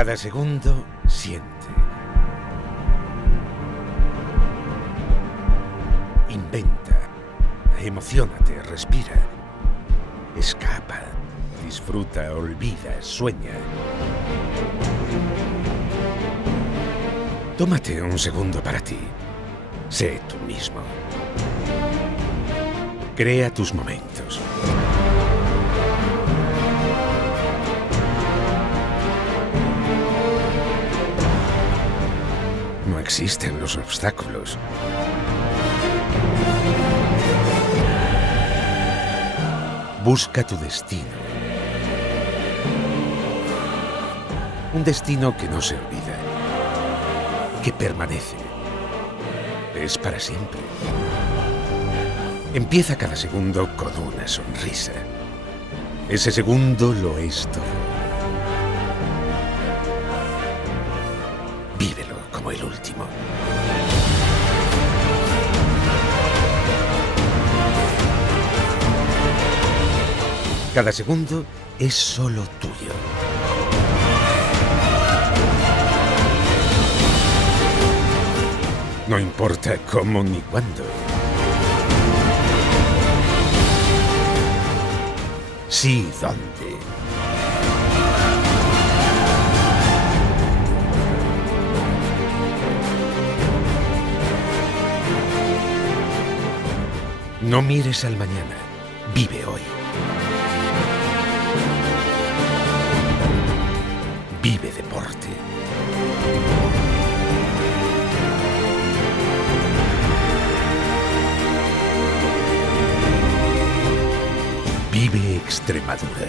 Cada segundo siente. Inventa. Emociónate, respira. Escapa. Disfruta, olvida, sueña. Tómate un segundo para ti. Sé tú mismo. Crea tus momentos. No existen los obstáculos. Busca tu destino. Un destino que no se olvida, que permanece. Es para siempre. Empieza cada segundo con una sonrisa. Ese segundo lo es todo. Vívelo como el último. Cada segundo es solo tuyo. No importa cómo ni cuándo. Sí, dónde. No mires al mañana. Vive hoy. Vive deporte. Vive Extremadura.